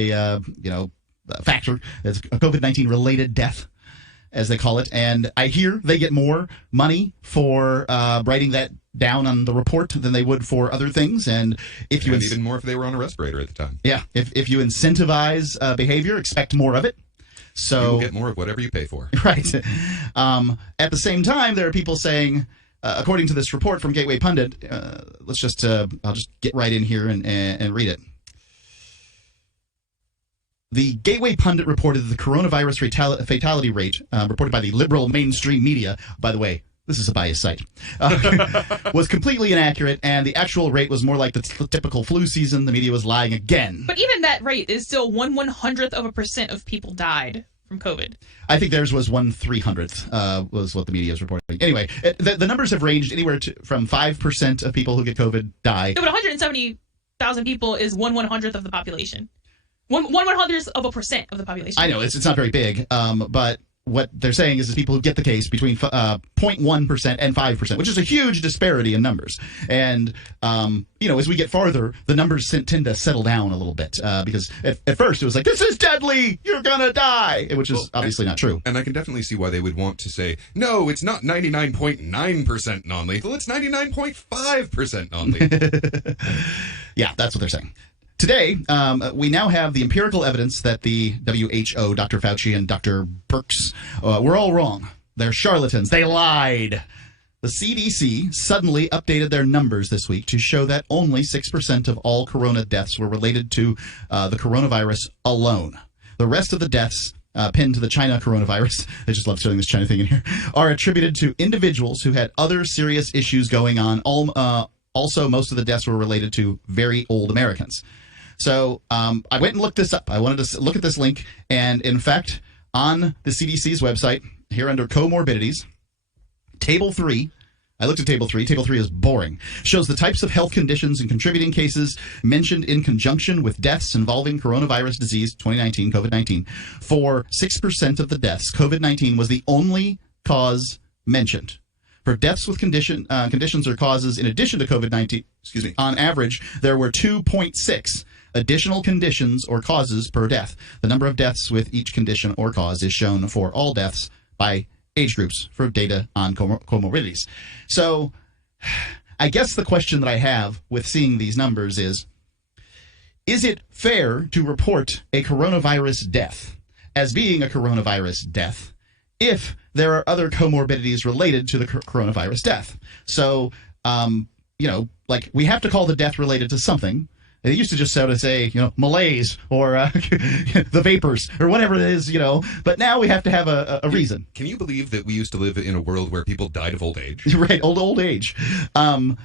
factor. It's a COVID-19 related death, as they call it. And I hear they get more money for writing that down on the report than they would for other things. And if you even more if they were on a respirator at the time. Yeah, if you incentivize behavior, expect more of it. So you will get more of whatever you pay for. Right. At the same time, there are people saying, according to this report from Gateway Pundit, I'll just get right in here and read it. The Gateway Pundit reported that the coronavirus fatality rate, reported by the liberal mainstream media, by the way, this is a biased site, was completely inaccurate, and the actual rate was more like the typical flu season. The media was lying again. But even that rate is still 1/100% of people died from COVID. I think theirs was 1/300th, was what the media is reporting. Anyway, the numbers have ranged anywhere from 5% of people who get COVID die. No, but 170,000 people is 1/100th of the population. 1/100th of a percent of the population. I know, it's not very big, but what they're saying is people who get the case between 0.1% and 5%, which is a huge disparity in numbers. And, as we get farther, the numbers tend to settle down a little bit because at first it was like, this is deadly, you're going to die, which is obviously not true. And I can definitely see why they would want to say, no, it's not 99.9% non-lethal, it's 99.5% non-lethal. Yeah, that's what they're saying. Today, we now have the empirical evidence that the WHO, Dr. Fauci, and Dr. Birx were all wrong. They're charlatans. They lied. The CDC suddenly updated their numbers this week to show that only 6% of all corona deaths were related to the coronavirus alone. The rest of the deaths, pinned to the China coronavirus, I just love showing this China thing in here, are attributed to individuals who had other serious issues going on. Also, most of the deaths were related to very old Americans. So I went and looked this up. I wanted to look at this link. And in fact, on the CDC's website, here under comorbidities, Table 3, I looked at Table 3. Table 3 is boring. Shows the types of health conditions and contributing cases mentioned in conjunction with deaths involving coronavirus disease, 2019, COVID-19. For 6% of the deaths, COVID-19 was the only cause mentioned. For deaths with conditions or causes in addition to COVID-19, on average, there were 2.6 additional conditions or causes per death. The number of deaths with each condition or cause is shown for all deaths by age groups for data on comorbidities. So I guess the question that I have with seeing these numbers is it fair to report a coronavirus death as being a coronavirus death if there are other comorbidities related to the coronavirus death? So, we have to call the death related to something. They used to just sort of say, malaise or the vapors or whatever it is, But now we have to have a reason. Can you believe that we used to live in a world where people died of old age? Right, old age. And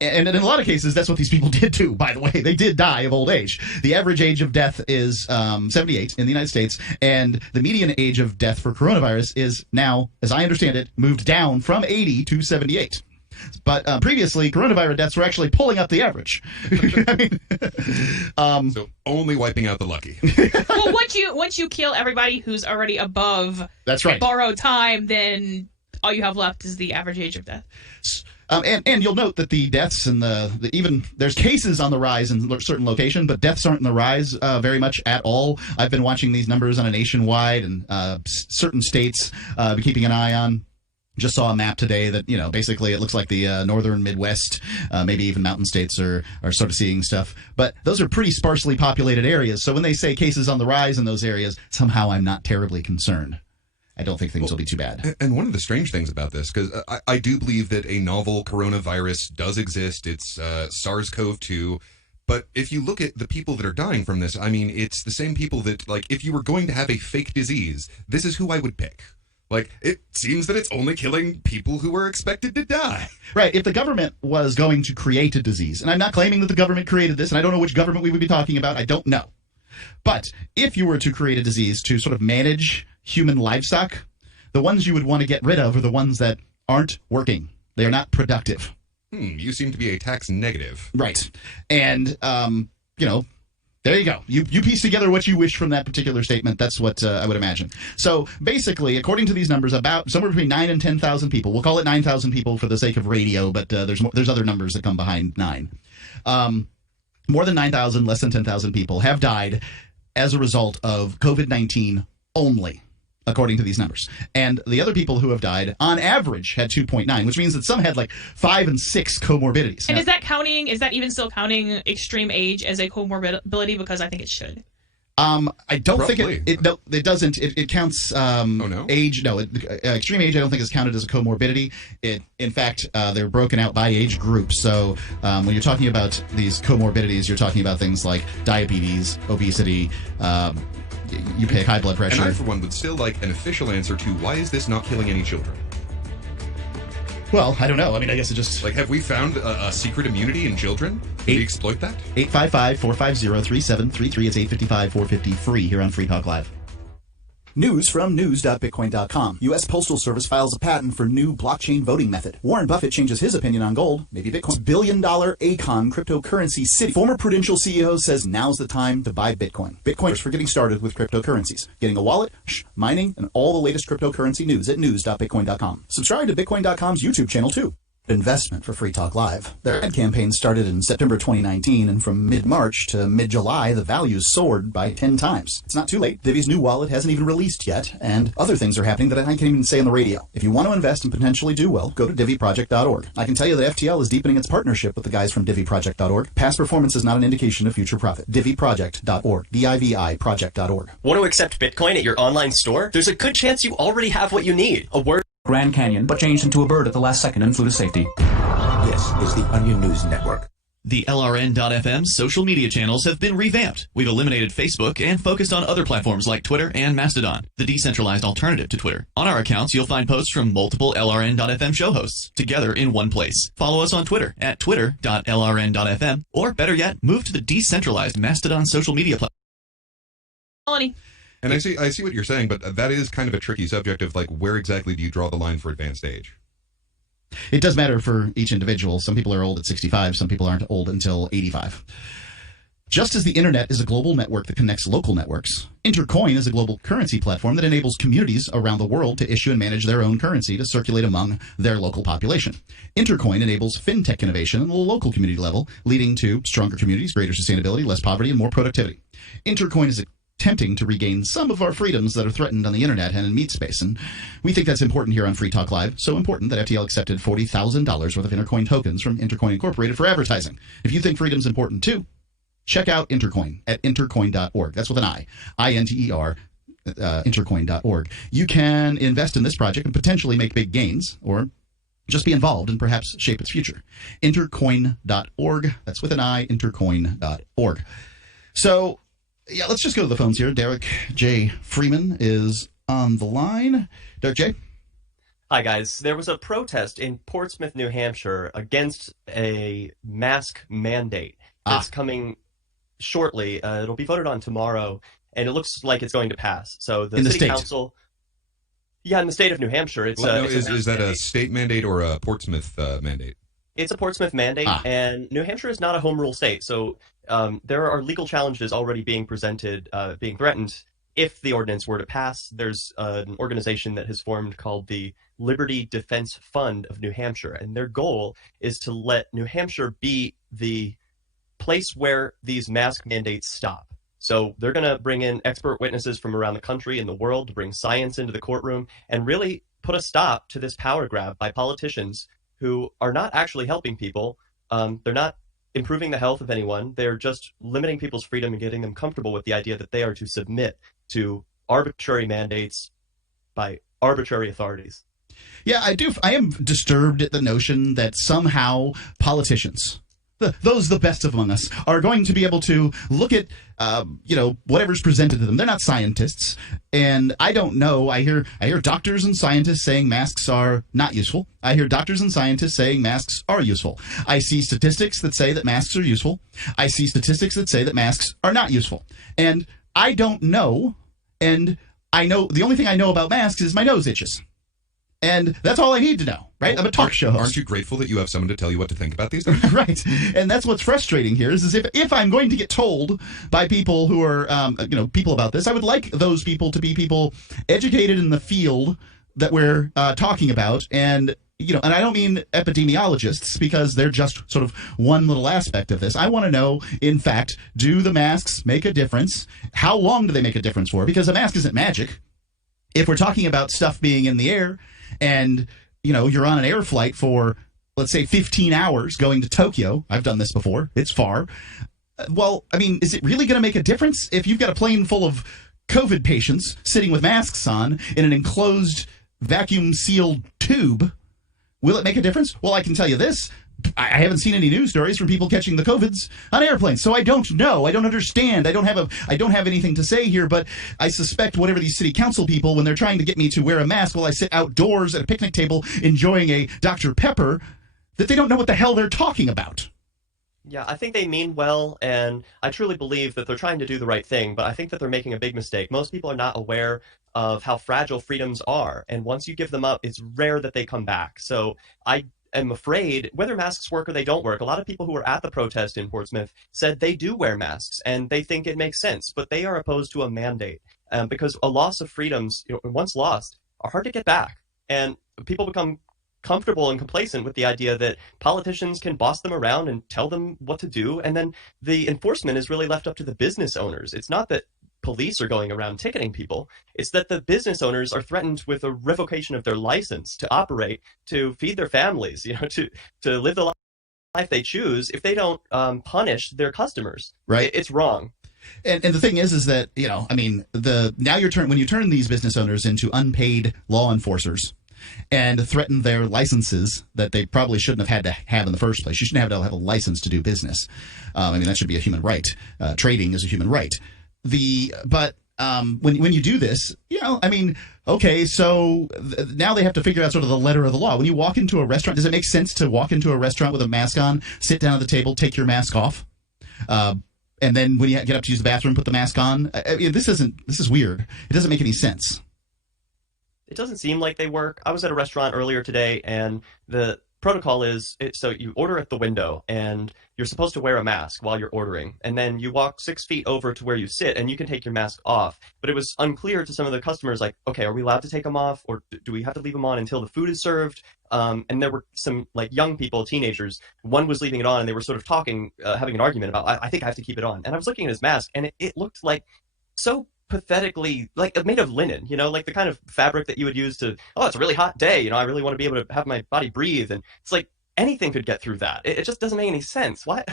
in a lot of cases, that's what these people did too, by the way. They did die of old age. The average age of death is 78 in the United States, and the median age of death for coronavirus is now, as I understand it, moved down from 80 to 78. But previously, coronavirus deaths were actually pulling up the average. So only wiping out the lucky. Well, once you kill everybody who's already above that's right. borrowed time, then all you have left is the average age of death. And you'll note that the deaths and even there's cases on the rise in certain location, but deaths aren't on the rise very much at all. I've been watching these numbers on a nationwide and certain states been keeping an eye on. Just saw a map today that, basically it looks like the northern Midwest, maybe even mountain states are sort of seeing stuff. But those are pretty sparsely populated areas. So when they say cases on the rise in those areas, somehow I'm not terribly concerned. I don't think things will be too bad. And one of the strange things about this, because I do believe that a novel coronavirus does exist. It's SARS-CoV-2. But if you look at the people that are dying from this, I mean, it's the same people that, if you were going to have a fake disease, this is who I would pick. It seems that it's only killing people who were expected to die. Right. If the government was going to create a disease, and I'm not claiming that the government created this, and I don't know which government we would be talking about, I don't know. But if you were to create a disease to sort of manage human livestock, the ones you would want to get rid of are the ones that aren't working. They're not productive. You seem to be a tax negative. Right. And, there you go. You piece together what you wish from that particular statement. That's what I would imagine. So basically, according to these numbers, about somewhere between 9 and 10,000 people. We'll call it 9,000 people for the sake of radio, but there's other numbers that come behind 9. More than 9,000, less than 10,000 people have died as a result of COVID-19 only, according to these numbers. And the other people who have died, on average, had 2.9, which means that some had like 5 and 6 comorbidities. And is that even still counting extreme age as a comorbidity? Because I think it should. I don't Probably. think it doesn't. It counts age. No, extreme age I don't think is counted as a comorbidity. In fact, they're broken out by age group. So when you're talking about these comorbidities, you're talking about things like diabetes, obesity, you pick high blood pressure. And I, for one, would still like an official answer to why is this not killing any children? Well, I don't know. I mean, I guess it just... Like, have we found a secret immunity in children? Can we exploit that? 855-450-3733. It's 855-450-FREE here on Free Talk Live. News from news.bitcoin.com. U.S. Postal Service files a patent for new blockchain voting method. Warren Buffett changes his opinion on gold. Maybe Bitcoin's billion-dollar Acon cryptocurrency city. Former Prudential CEO says now's the time to buy Bitcoin. Bitcoin is for getting started with cryptocurrencies. Getting a wallet, mining, and all the latest cryptocurrency news at news.bitcoin.com. Subscribe to Bitcoin.com's YouTube channel, too. Investment for Free Talk Live. Their ad campaign started in September 2019, and from mid-March to mid-July, the values soared by 10 times. It's not too late. Divi's new wallet hasn't even released yet, and other things are happening that I can't even say on the radio. If you want to invest and potentially do well, go to diviproject.org. I can tell you that FTL is deepening its partnership with the guys from diviproject.org. Past performance is not an indication of future profit. diviproject.org. DIVI project.org. Want to accept Bitcoin at your online store? There's a good chance you already have what you need. A word Grand Canyon, but changed into a bird at the last second and flew to safety. This is the Onion News Network. The LRN.FM social media channels have been revamped. We've eliminated Facebook and focused on other platforms like Twitter and Mastodon, the decentralized alternative to Twitter. On our accounts, you'll find posts from multiple LRN.FM show hosts together in one place. Follow us on Twitter at twitter.lrn.fm, or better yet, move to the decentralized Mastodon social media platform. And I see what you're saying, but that is kind of a tricky subject of like, where exactly do you draw the line for advanced age? It does matter for each individual. Some people are old at 65. Some people aren't old until 85. Just as the internet is a global network that connects local networks, Intercoin is a global currency platform that enables communities around the world to issue and manage their own currency to circulate among their local population. Intercoin enables fintech innovation at the local community level, leading to stronger communities, greater sustainability, less poverty, and more productivity. Intercoin is attempting to regain some of our freedoms that are threatened on the internet and in meat space, and we think that's important here on Free Talk Live. So important that FTL accepted $40,000 worth of Intercoin tokens from Intercoin Incorporated for advertising. If you think freedom's important too, check out Intercoin at intercoin.org. That's with an I, I-N-T-E-R, intercoin.org. You can invest in this project and potentially make big gains, or just be involved and perhaps shape its future. Intercoin.org. That's with an I, intercoin.org. So, yeah, let's just go to the phones here. Derek J. Freeman is on the line. Derek J. Hi, guys. There was a protest in Portsmouth, New Hampshire against a mask mandate that's coming shortly. It'll be voted on tomorrow, and it looks like it's going to pass. So the city council... Yeah, in the state of New Hampshire. Is that a state mandate or a Portsmouth mandate? It's a Portsmouth mandate, and New Hampshire is not a home rule state, so there are legal challenges already being presented, being threatened. If the ordinance were to pass, there's an organization that has formed called the Liberty Defense Fund of New Hampshire, and their goal is to let New Hampshire be the place where these mask mandates stop. So they're going to bring in expert witnesses from around the country and the world to bring science into the courtroom and really put a stop to this power grab by politicians who are not actually helping people. They're not improving the health of anyone. They're just limiting people's freedom and getting them comfortable with the idea that they are to submit to arbitrary mandates by arbitrary authorities. Yeah, I am disturbed at the notion that somehow politicians, those the best among us, are going to be able to look at whatever's presented to them. They're not scientists, and I don't know. I hear doctors and scientists saying masks are not useful. I hear doctors and scientists saying masks are useful. I see statistics that say that masks are useful. I see statistics that say that masks are not useful. And I don't know, and I know the only thing I know about masks is my nose itches. And that's all I need to know, right? I'm a talk show host. Aren't you grateful that you have someone to tell you what to think about these things? Right. And that's what's frustrating here is if I'm going to get told by people who are, people about this, I would like those people to be people educated in the field that we're talking about and and I don't mean epidemiologists because they're just sort of one little aspect of this. I want to know, in fact, do the masks make a difference? How long do they make a difference for? Because a mask isn't magic. If we're talking about stuff being in the air and, you're on an air flight for, let's say, 15 hours going to Tokyo. I've done this before. It's far. Well, I mean, is it really going to make a difference if you've got a plane full of COVID patients sitting with masks on in an enclosed vacuum-sealed tube? Will it make a difference? Well, I can tell you this. I haven't seen any news stories from people catching the COVIDs on airplanes, so I don't know. I don't understand. I don't have anything to say here, but I suspect whatever these city council people, when they're trying to get me to wear a mask while I sit outdoors at a picnic table enjoying a Dr. Pepper, that they don't know what the hell they're talking about. Yeah, I think they mean well, and I truly believe that they're trying to do the right thing, but I think that they're making a big mistake. Most people are not aware of how fragile freedoms are, and once you give them up, it's rare that they come back. So I am afraid, whether masks work or they don't work, a lot of people who were at the protest in Portsmouth said they do wear masks, and they think it makes sense, but they are opposed to a mandate, because a loss of freedoms, once lost, are hard to get back, and people become comfortable and complacent with the idea that politicians can boss them around and tell them what to do, and then the enforcement is really left up to the business owners. It's not that police are going around ticketing people, it's that the business owners are threatened with a revocation of their license to operate, to feed their families, to live the life they choose if they don't punish their customers. Right. It's wrong. And the thing is that, when you turn these business owners into unpaid law enforcers and threaten their licenses that they probably shouldn't have had to have in the first place. You shouldn't have to have a license to do business. That should be a human right. Trading is a human right. When you do this, okay, so now they have to figure out sort of the letter of the law. When you walk into a restaurant, does it make sense to walk into a restaurant with a mask on, sit down at the table, take your mask off, and then when you get up to use the bathroom, put the mask on? This is weird. It doesn't make any sense. It doesn't seem like they work. I was at a restaurant earlier today, and the protocol is, so you order at the window, and you're supposed to wear a mask while you're ordering, and then you walk 6 feet over to where you sit, and you can take your mask off. But it was unclear to some of the customers, like, okay, are we allowed to take them off, or do we have to leave them on until the food is served? And there were some young people, teenagers. One was leaving it on, and they were sort of talking, having an argument about, I think I have to keep it on. And I was looking at his mask, and it looked like so pathetically made of linen, like the kind of fabric that you would use to, it's a really hot day, I really want to be able to have my body breathe, and it's like anything could get through that. It just doesn't make any sense. What?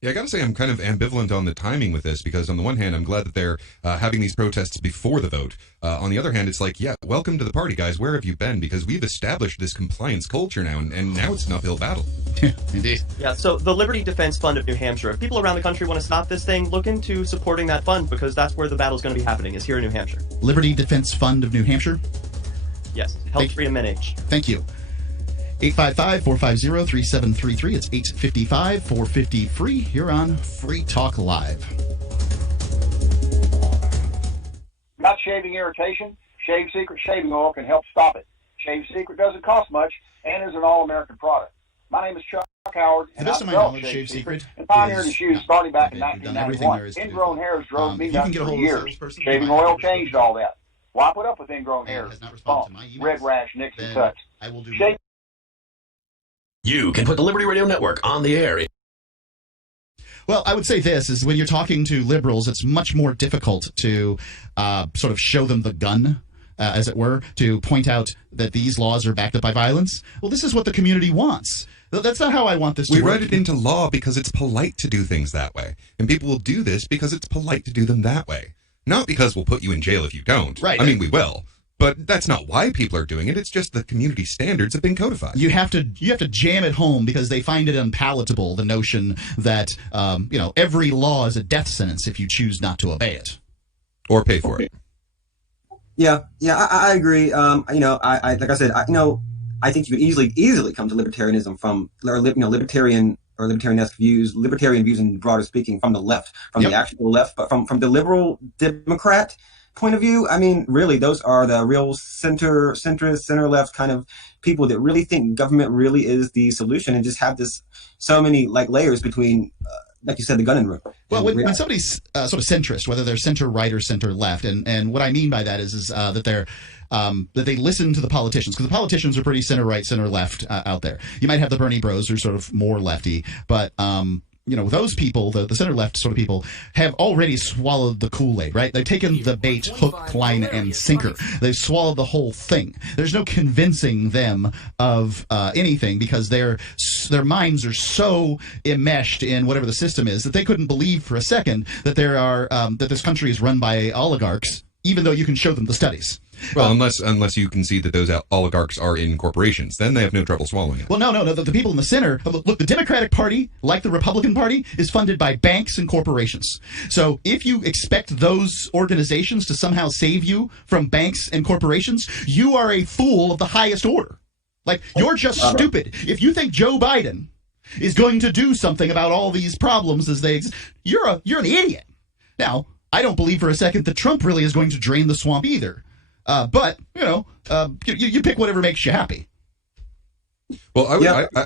Yeah, I got to say I'm kind of ambivalent on the timing with this, because on the one hand, I'm glad that they're having these protests before the vote. On the other hand, it's like, yeah, welcome to the party, guys. Where have you been? Because we've established this compliance culture now, and now it's an uphill battle. Indeed. Yeah, so the Liberty Defense Fund of New Hampshire, if people around the country want to stop this thing, look into supporting that fund, because that's where the battle's going to be happening, is here in New Hampshire. Liberty Defense Fund of New Hampshire? Yes, Health Freedom NH. Thank you. 855-450-3733. It's 855-450-FREE here on Free Talk Live. Got shaving irritation? Shave Secret shaving oil can help stop it. Shave Secret doesn't cost much and is an all-American product. My name is Chuck Howard, and I developed Shave Secret and pioneered the shoes starting back in 1991. Ingrown hairs drove me nuts for years. Shaving oil changed all that. Why put up with ingrown hairs? Red rash, nicks, and cuts. Shave. You can put the Liberty Radio Network on the air. Well, I would say this is when you're talking to liberals, it's much more difficult to sort of show them the gun, as it were, to point out that these laws are backed up by violence. Well, this is what the community wants. That's not how I want this to work. We write it into law because it's polite to do things that way. And people will do this because it's polite to do them that way. Not because we'll put you in jail if you don't. Right. I mean, we will. But that's not why people are doing it. It's just the community standards have been codified. You have to jam it home because they find it unpalatable, the notion that every law is a death sentence if you choose not to obey it or pay for it. Yeah, I agree. I like I said, I think you could easily come to libertarianism from libertarian-esque views, libertarian views, and broader speaking, from the left, from the actual left, but from the liberal Democrat point of view, I mean, really, those are the real centrist, center-left kind of people that really think government really is the solution, and just have so many layers between like you said, the gun in the room. Well, when somebody's sort of centrist, whether they're center right or center left, and what I mean by that is that they're that they listen to the politicians, because the politicians are pretty center right, center left out there. You might have the Bernie Bros who are sort of more lefty, but those people, the center left sort of people, have already swallowed the Kool-Aid, right? They've taken the bait hook, line, and sinker. They've swallowed the whole thing. There's no convincing them of anything, because their minds are so enmeshed in whatever the system is that they couldn't believe for a second that that this country is run by oligarchs, even though you can show them the studies. Well, unless you can see that those oligarchs are in corporations, then they have no trouble swallowing it. Well, no. The people in the center, look, the Democratic Party, like the Republican Party, is funded by banks and corporations. So if you expect those organizations to somehow save you from banks and corporations, you are a fool of the highest order. Like, you're just stupid. If you think Joe Biden is going to do something about all these problems as they exist, you're an idiot. Now, I don't believe for a second that Trump really is going to drain the swamp either. But you pick whatever makes you happy. Well,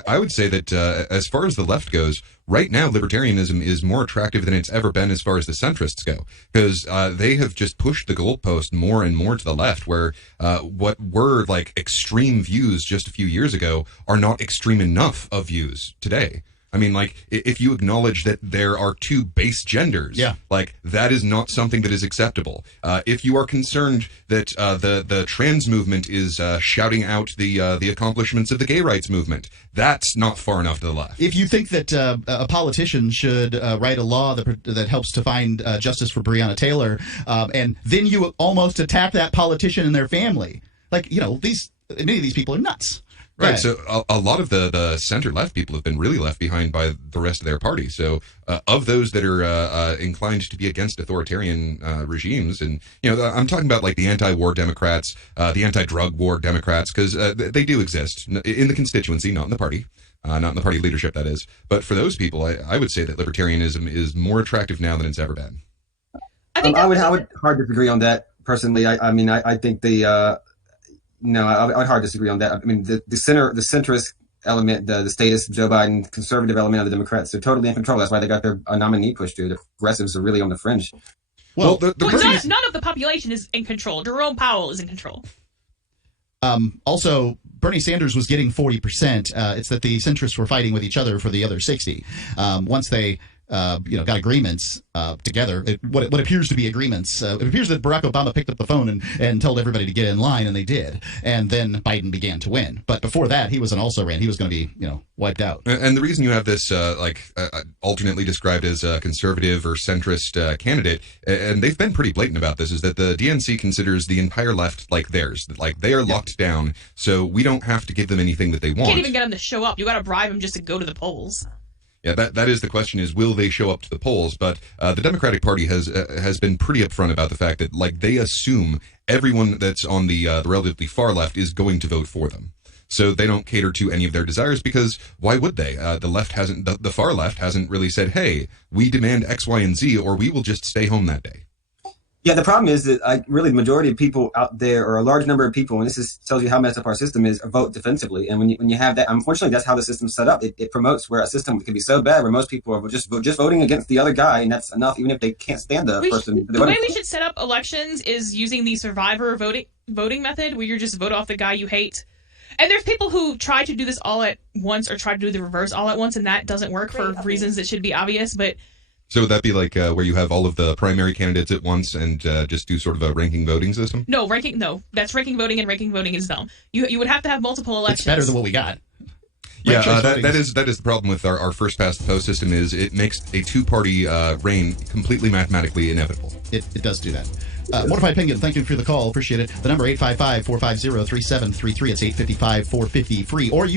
I would say that as far as the left goes, right now libertarianism is more attractive than it's ever been as far as the centrists go, because they have just pushed the goalpost more and more to the left, where what were like extreme views just a few years ago are not extreme enough of views today. I mean, like, if you acknowledge that there are two base genders, like, that is not something that is acceptable. If you are concerned that the trans movement is shouting out the accomplishments of the gay rights movement, that's not far enough to the left. If you think that a politician should write a law that helps to find justice for Breonna Taylor, and then you almost attack that politician and their family, like, many of these people are nuts. Right, so a lot of the center-left people have been really left behind by the rest of their party. So of those that are inclined to be against authoritarian regimes, and I'm talking about like the anti-war Democrats, the anti-drug war Democrats, because they do exist in the constituency, not in the party. Not in the party leadership, that is. But for those people, I would say that libertarianism is more attractive now than it's ever been. I would hard disagree on that personally. I think No, I would hard disagree on that. I mean, the centrist element, the statist, Joe Biden, conservative element of the Democrats, they're totally in control. That's why they got their nominee pushed through. The progressives are really on the fringe. Well, none of the population is in control. Jerome Powell is in control. Also, Bernie Sanders was getting 40%. It's that the centrists were fighting with each other for the other 60. Once they got agreements together, what appears to be agreements. It appears that Barack Obama picked up the phone and told everybody to get in line, and they did. And then Biden began to win. But before that, he was an also-ran. He was going to be, wiped out. And the reason you have this, alternately described as a conservative or centrist candidate, and they've been pretty blatant about this, is that the DNC considers the entire left like theirs. Like, they are locked down, so we don't have to give them anything that they want. You can't even get them to show up. You got to bribe them just to go to the polls. Yeah, that is the question, is will they show up to the polls? But the Democratic Party has been pretty upfront about the fact that, like, they assume everyone that's on the relatively far left is going to vote for them. So they don't cater to any of their desires, because why would they? The far left hasn't really said, hey, we demand X, Y, and Z, or we will just stay home that day. Yeah, the problem is that really the majority of people out there, or a large number of people, and this tells you how messed up our system is, vote defensively. And when you have that, unfortunately, that's how the system's set up. It promotes where a system can be so bad where most people are just voting against the other guy, and that's enough, even if they can't stand the person. The way we should set up elections is using the survivor voting method, where you just vote off the guy you hate. And there's people who try to do this all at once, or try to do the reverse all at once, and that doesn't work for reasons that should be obvious, but... So would that be like where you have all of the primary candidates at once and just do sort of a ranking voting system? No, that's ranking voting, and ranking voting is dumb. You would have to have multiple elections. It's better than what we got. Yeah, that is the problem with our first past the post system, is it makes a two-party reign completely mathematically inevitable. It does do that. Mortified Penguin, thank you for the call. Appreciate it. The number 855-450-3733. It's 855-450-FREE. Or you